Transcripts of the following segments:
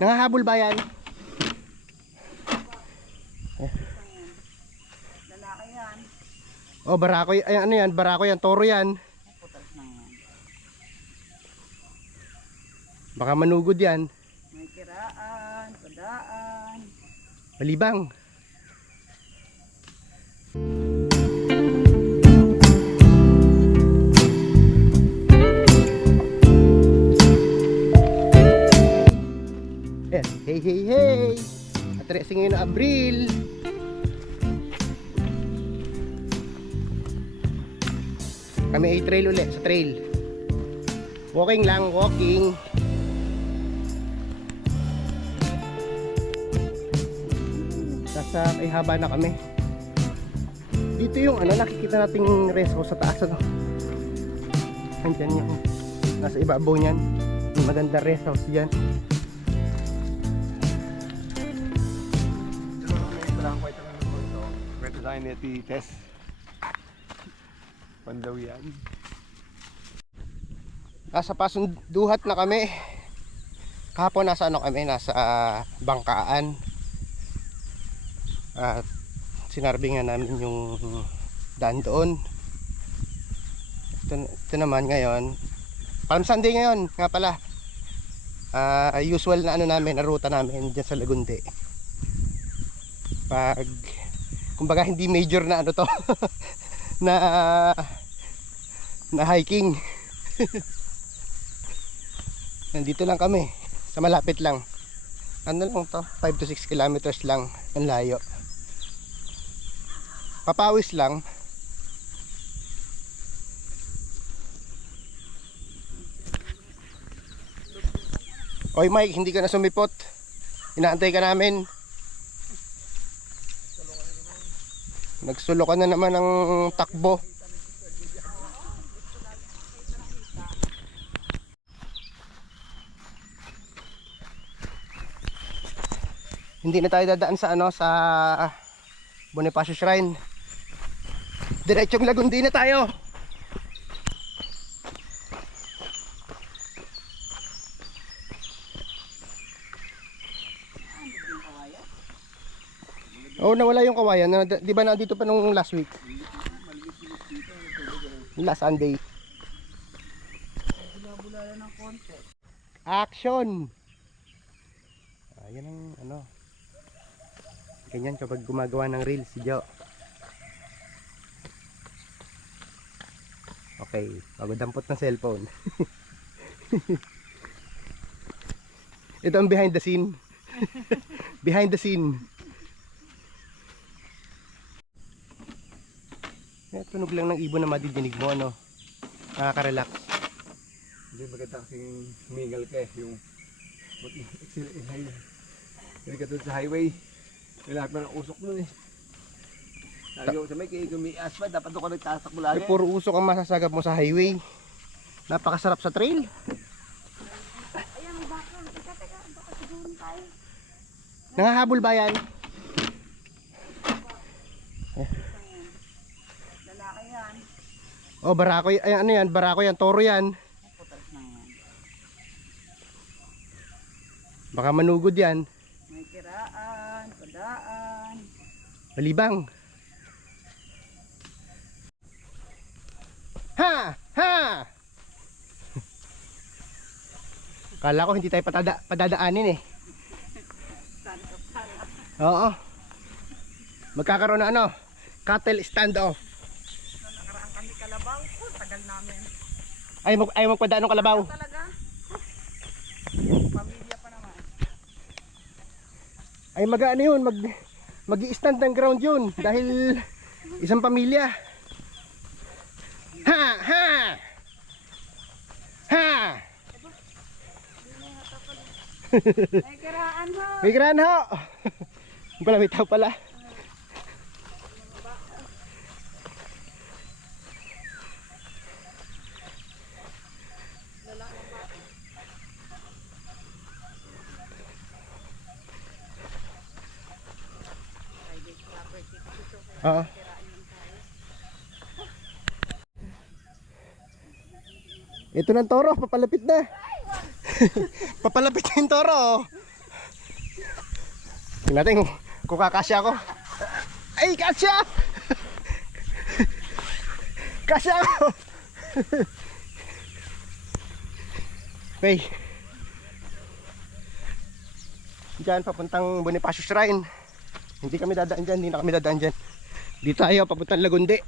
Nangahabol ba yan? Lalaki yan. Oh, barako. Ay, ano yan? Barako yan. Toro yan. Putas na yan. Baka manugod yan. May kiraan, padaan. Malibang. Ayan. Hey, hey, hey. Atresi ngayon na Abril. Kami ay trail ulit. Sa trail. Walking lang. Walking. Nasa may haba na kami. Dito yung ano, nakikita nating rest house sa taas, ano. Andyan yung nasa ibabaw niyan. Yung maganda rest house diyan. Pwede tayo netites. Pandawian. Nasa pasunduhat na kami. Kahapon nasa ano kami, nasa bangkaan. At sinarbingan namin yung daan doon. Ito naman ngayon, Palm Sunday ngayon nga pala. Usual na ano namin, na ruta namin dyan sa Lagundi. Pag kumbaga hindi major na ano to na hiking. Nandito lang kami sa malapit lang. Ano lang to, 5 to 6 kilometers lang ang layo. Papawis lang. Oy Mike, hindi ka na sumipot. Inaantay ka namin. Nagsulo ka na naman ng takbo. Hindi na tayo dadaan sa ano, sa Bonifacio Shrine. Diretsong Lagundi na tayo. Oh, nawala yung kawayan. Di ba nandito pa nung last week? Last Sunday. Bula-bulala ng konti. Action! Ayan ang ano. Ganyan kapag gumagawa ng reels si Jo. Okay, bago dampot ng cellphone. Ito ang behind the scene. Behind the scene. Tunog lang ng ibon na madidinig mo, ano. Nakaka-relax. Hindi maganda kasing humingal ka eh. Yung hindi ka doon sa highway. May lahat na ng usok nun eh. Sabi ko sa may kaya may asphalt, dapat doon ka nagtatakbo lagi. Puro usok ang masasagap mo sa highway. Napakasarap sa trail. Ayan, may background. Teka, baka siguro tayo. Nangahabol ba yan? Lalaki yan. Oh, barako. Ay, ano yan? Barako yan. Toro yan. Putas na yan. Baka manugod yan. May kiraan, padaan. Malibang. Ha! Ha! Kala ko hindi tayo padadaanin eh. Oo. Magkakaroon na ano? Cattle standoff. Nung nakaraan kami Kalabaw, tagal namin. Ay magpadaan ng kalabaw. Talaga? Pamilya pa naman. Ay mag-ano yun, mag-i-stand ng ground yun dahil isang pamilya. Ha! Ha! Ha! May kiraan mo. May gran ho! Pala may tao pala. Oo. Ito ng toro, papalapit na. Papalapit na yung toro. Tingnan natin kung kakasya ako. Ay, kasya! Kasya ako! Okay. Diyan, papuntang Bonifacio Shrine. Hindi kami dadaan dyan, hindi na kami dadaan dyan. Dito tayo, papuntang Lagundi.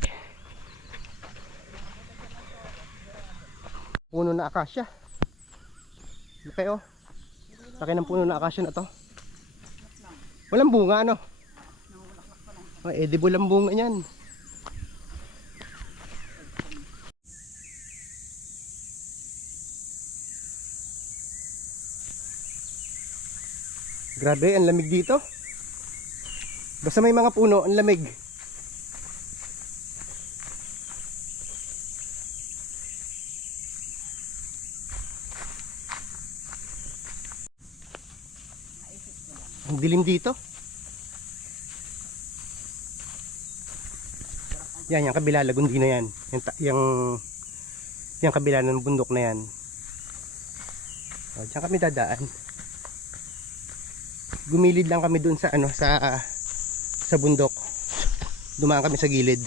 Puno na akasya. Laki oh. Laki ng puno na akasya na to. Walang bunga ano? Ay, edible ang bunga niyan. Grabe, ang lamig dito. Basta may mga puno, ang lamig. Ang dilim dito. Yan, yung kabila, Lagundi na yan. Yung kabila ng bundok na yan. O, diyan kami dadaan. Gumilid lang kami dun sa ano, sa bundok. Dumaan kami sa gilid.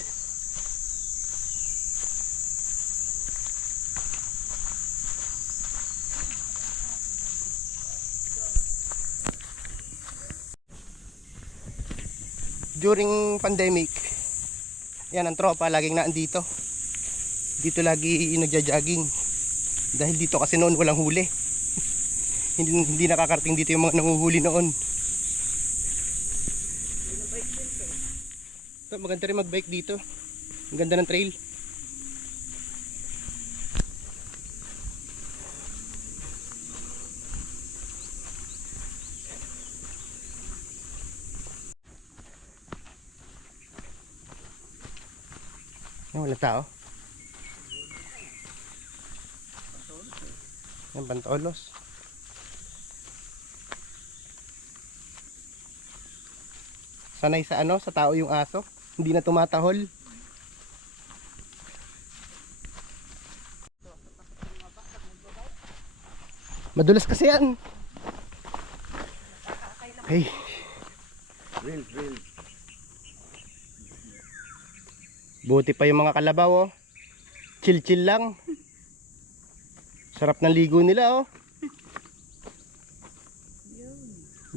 During pandemic, yan ang tropa laging naandito. Dito lagi nagja-jogging. Dahil dito kasi noon walang huli. hindi nakakarating dito yung mga nanguhuli noon. Ito, maganda rin mag-bike dito. Ang ganda ng trail. Wala tao. Yan, Bantolos. Sanay sa ano, sa tao yung aso. Hindi na tumatahol. Madulas kasi yan. Hey. Drill. Buti pa yung mga kalabaw oh. Chill lang. Sarap ng ligo nila oh.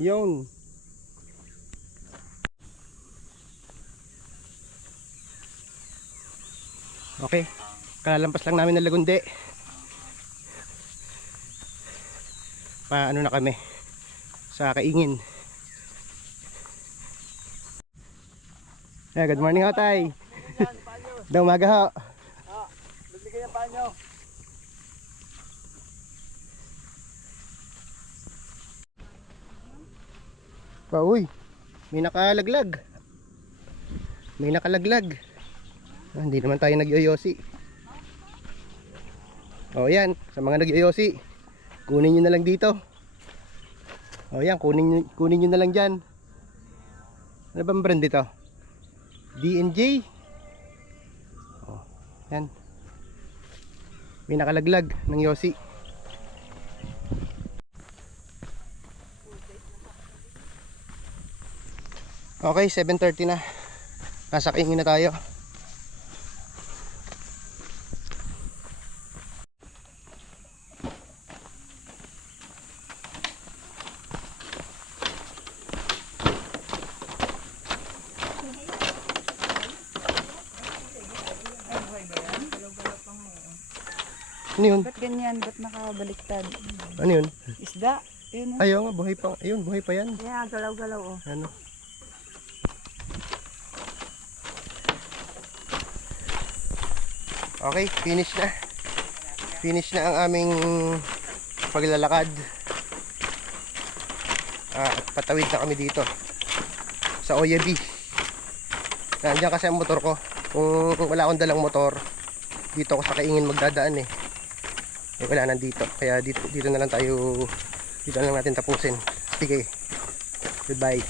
Yun. Okay. Kalalampas lang namin ng Lagundi. Paano na kami sa Kaingin. Good morning ho, tay. Daw umaga ho. Bibigyan yung panyo. Uy, may nakalaglag. Hindi naman tayo nag-yoyosi. O yan, sa mga nag-yoyosi, kunin nyo na lang dito. O yan, kunin nyo na lang dyan. Ano bang brand dito? D&J. O, yan. May nakalaglag ng yosi. Okay, 7:30 na. Nasa Kaingin na tayo. Ano yun? Ba't ganyan? Ba't nakabaliktad? Ano yun? Isda. Yun. Ayaw nga, buhay pa. Ayun, buhay pa yan. Yeah, galaw-galaw oh. Ano? Okay, finish na. Finish na ang aming paglalakad. At patawid na kami dito sa Oyabi. Nandiyan kasi ang motor ko. Kung wala akong dalang motor, dito ako sa Kaingin magdadaan eh. Wala nandito. Kaya dito na lang tayo, dito na lang natin tapusin. Sige. Goodbye.